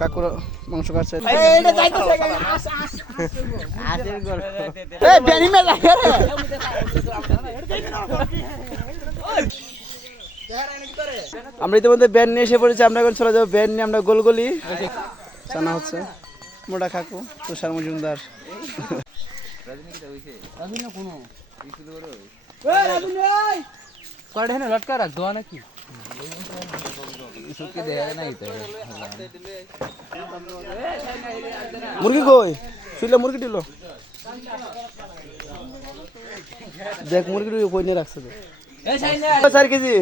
কাকুর মাংস কাটছে। আমরা ইতিমধ্যে ব্যান নিয়ে এসে পড়েছি, আমরা এখন চলে যাবো ব্যান নিয়ে। আমরা গোলগলি জানা হচ্ছে মোটা কাকু তুষার মজুমদার। লটকা রাখ দোয়া নাকি মুরগি কই শুইলে মুরগি দিল দেখ মুরগি কই নিয়ে রাখছে 4 কেজি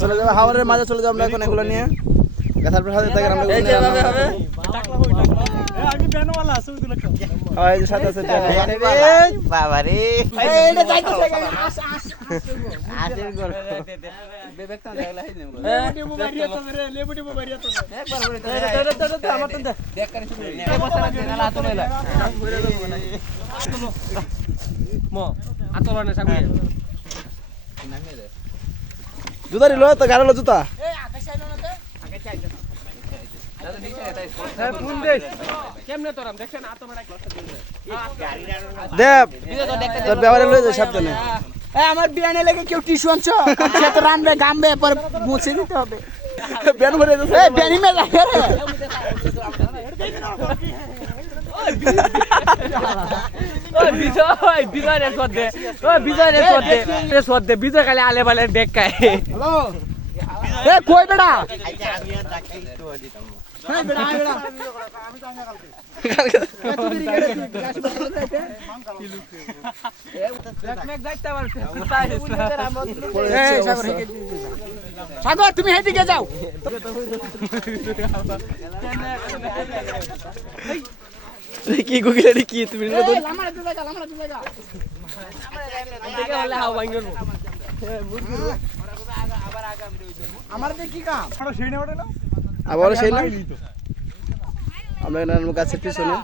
চলে যাবো হাওরের মাঝে চলে যাবো আমরা এখন এগুলো নিয়ে গাছার প্রসাদের থেকে আমরা সাথে আছে বাবা রে জুতা নিল তো গাড়ালো জুতা আমার বিরিয়ানি লেগে কেউ টিস্যু আনছো সে তো রানবে গামবে পরে মুছে দিতে হবে বিরিয়ানি মেলা বিজয় খালি আলে বালে ডেক খায় কই বেড়া সাগর তুমি হেদিকে যাও কি গুগলে কি তুমি আমার কি কাম আবার সেই না আমরা গাছের পিছনে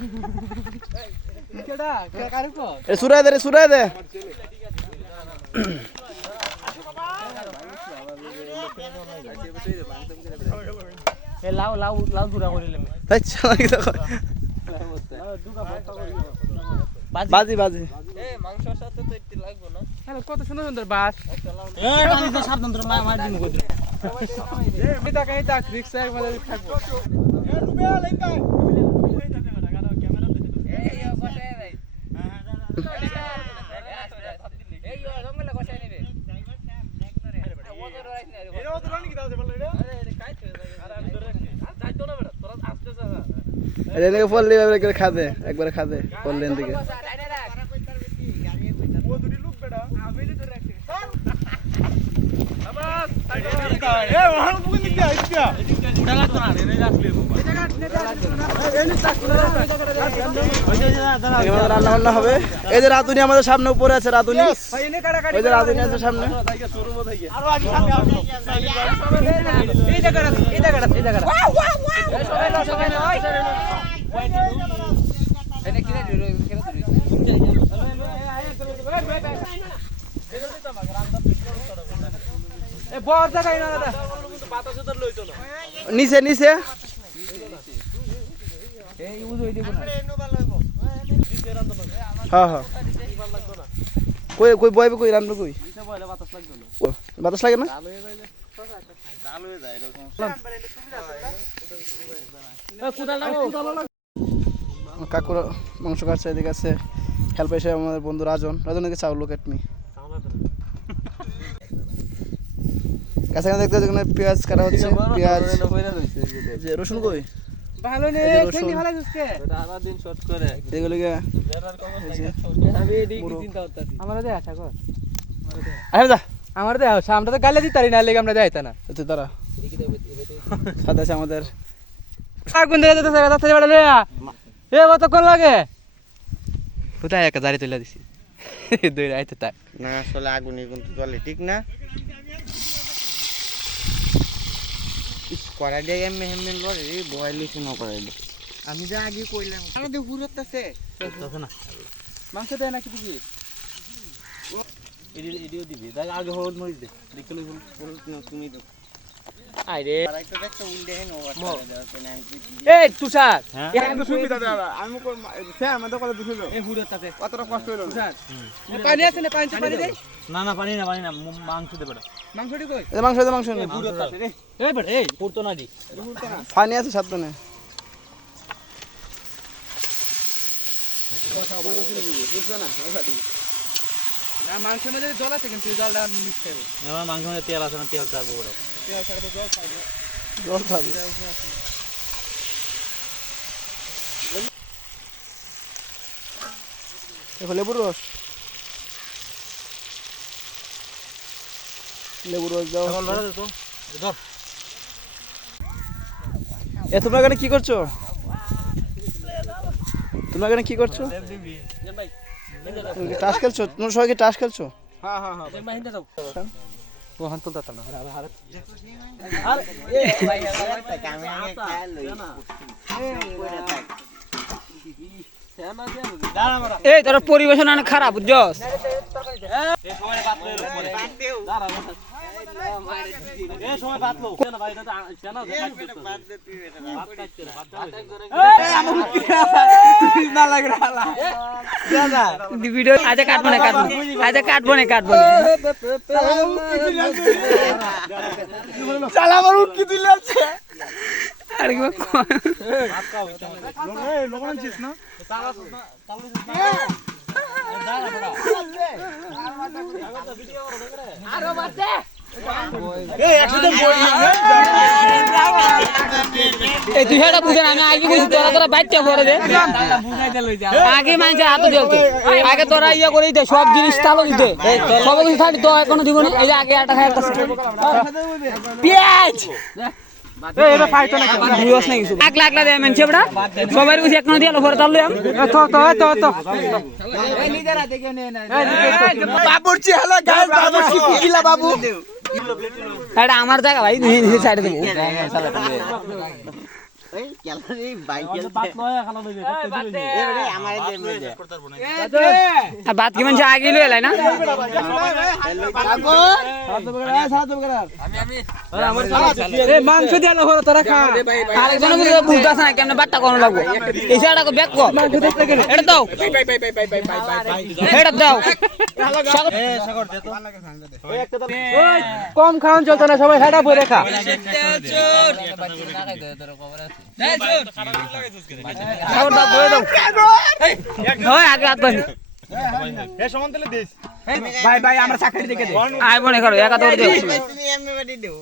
সুরাই দে লাউ লাউ লাউ দূরা করিলে বাজি বাজি মাংসের সাথে তো একটু লাগবে না কত সুন্দর সুন্দর বাস খাদে একবারে খাদে পড়লেন দিকে রান্না বান্না হবে। এই যে রাধুনি আমাদের সামনে উপরে আছে, রাধুনি ওই যে রাধুনি আছে সামনে। নিচে নিচে হ্যাঁ হ্যাঁ কই কই বইবে কই রান্না কই বাতাস লাগে না কাকুর মাংস কাটছে, এদিকে আছে হেল্প এসে আমাদের বন্ধু রাজন। রাজনকে চাও লোক এটমি কাছে দেখতে পেঁয়াজ কাটা হচ্ছে। পেঁয়াজ রসুন কই ভালো নেই খেলি ভালো আজকে সারা দিন শর্ট করে এগুলোকে আমি এদিকে চিন্তা করতেছি আমারে দে আশা কর আরে যা আমারে দে আমরা তো গালে দিতারি না লেগে আমরা যাইতা না তো তারা সাথে আছে আমাদের আগুন দিয়ে যেতে তাড়াতাড়ি বাড়া লয়া এ কতক্ষণ লাগে কোথায় একা দাঁড়িয়ে তুলে দিছি দুই রাইতে তাক না আসলে আগুনই কিন্তু চলে ঠিক না কড়াই দিয়ে এমনি এমনি লড়ে বয়লি শুনো করাইলো আমি যা আগে কইলাম আমাদের হুরত আছে মাংস দেয় নাকি দিবি এডিও দিবি দেখ আগে হলুদ মরিচ দে দেখতে লই তুমি তো আরে আড়াই তো দেখছো উল্টে হেন ওভার দেওয়া আমি এই তুষার কিন্তু সুবিধা দেয় আমি স্যার আমাদের কথা দুশো এই হুড়াতে কতটা কষ্ট হলো তুষার পানি আছে না পানি দে না পানি না মাংস দে বড় মাংসটি কই মাংস দে মাংস নে এই বড় এই পুরতো না দি পানি আছে সাথে নে না মাংসের মধ্যে জল আছে কিন্তু জলটা মিক্স হবে আমার মাংস মধ্যে তেল আছে না তেল চারবো বড় তেল ছাড়া জল খাবো জল খাবি দেখো লেবুর রস দাও এ তোমরা এখানে কি করছো তুমি কি টাস খেলছো তোমরা সবাই কি টাস খেলছো হ্যাঁ ও হাত তুলতা না আমি আগে খেয়াল লই এই তোর পরিবেশন অনেক খারাপ বুঝছস ভিডিও আজ কাটবো না চালা আমার উটকি দিলে আছে আর কি লোকমান ছিস না এই তুই এটা বুঝেন আমি আগে বুঝি তোরা বাইকটা ভরে দে আগে মানুষের হাতে দিতে আগে তোরা ইয়া করে দিতে সব জিনিস তালো দিতে সব কিছু থাকি তো এখনো দিব না এই যে আগে আটা খাই একটা পেঁয়াজ আগলা দে মেন চেবড়া সবাই বুঝি এখনো দিয়া ভরে তালো তো বাবুর্চি হলো গাইস বাবুর্চি কি দিলা বাবু এটা আমার জায়গা ভাই তুই সাইডে দেবো এই ক্যালোরি বাইকেল আমার দেবে দে আর বাত কি মানুষ আগে লই এলাই না মাংস দিয়া লো তোরা খা আরেকজন বুঝতাছ না কেমনে বাট্টা কোন লাগবে এই সাইডটা ব্যাক কর এটা দাও এটা দাও কম খাওয়ান চলতো না সবাই হেডা বই রেখা আগে হাত বাঁধি ভাই আমরা চাকরি দেখে দে আয় মনে করো একা তোর দিও তুমি এমনি বাড়ি দেও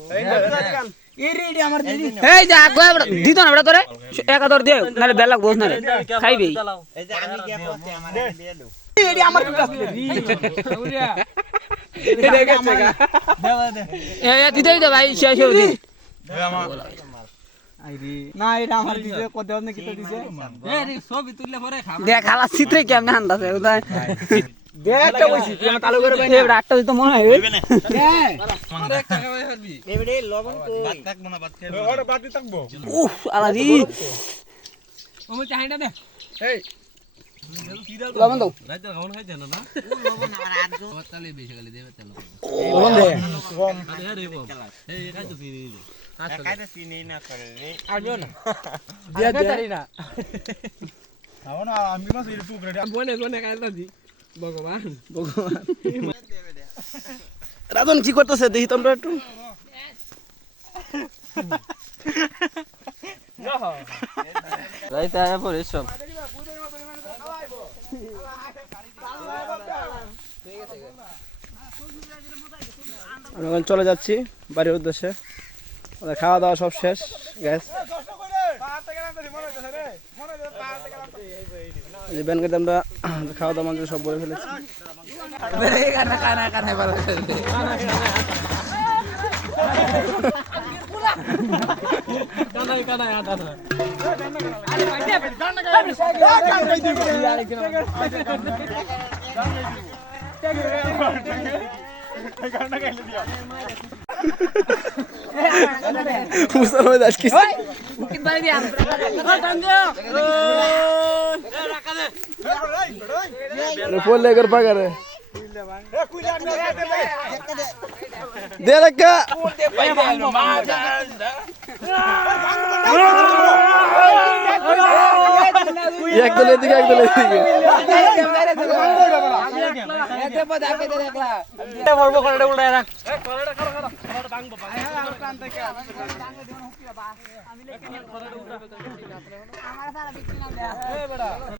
এই রেডি আমার দিদি এই যা আগে দিত না বেটা তোরে একা তোর দিও নালে বেলা বস না রে খাইবি এই যে আমি কে পড়তে আমার দিয়ে দাও রেডি আমার কাছে দিতেই দে ভাই শেষ হয়ে দি না এটা আমার দিছে কত না কিটা দিছে দেখ খালা চিত্রে কেমনে আন্দাজ দেখটা কইছি তুই আমার তালু করে বাইনা এবার একটা তো মনে হয় এবারে লবণ কই ওটা বাদ দি থাকবো উফ আলাদি লবণ দাও লবণ আমার আজও লবণ দে কাইতে চিনি না করে রে আসবে না দিয়া তারি না না আমি মাস এটা টুক রেডি বনে কাইতা দি ভগবান রাজন কি করতেছে দেখি তোমরা একটু রাইতা পরে সব আমি এখন চলে যাচ্ছি বাড়ির উদ্দেশ্যে আমাদের খাওয়া দাওয়া সব শেষ গ্যাস যে ব্যান করতে আমরা খাওয়া দাওয়া মাংস সব বলে ফেলেছি মুসলমান দাস কি পড়লে একর পাগারে দে রাখা একদল এদিকে একদল এদিকে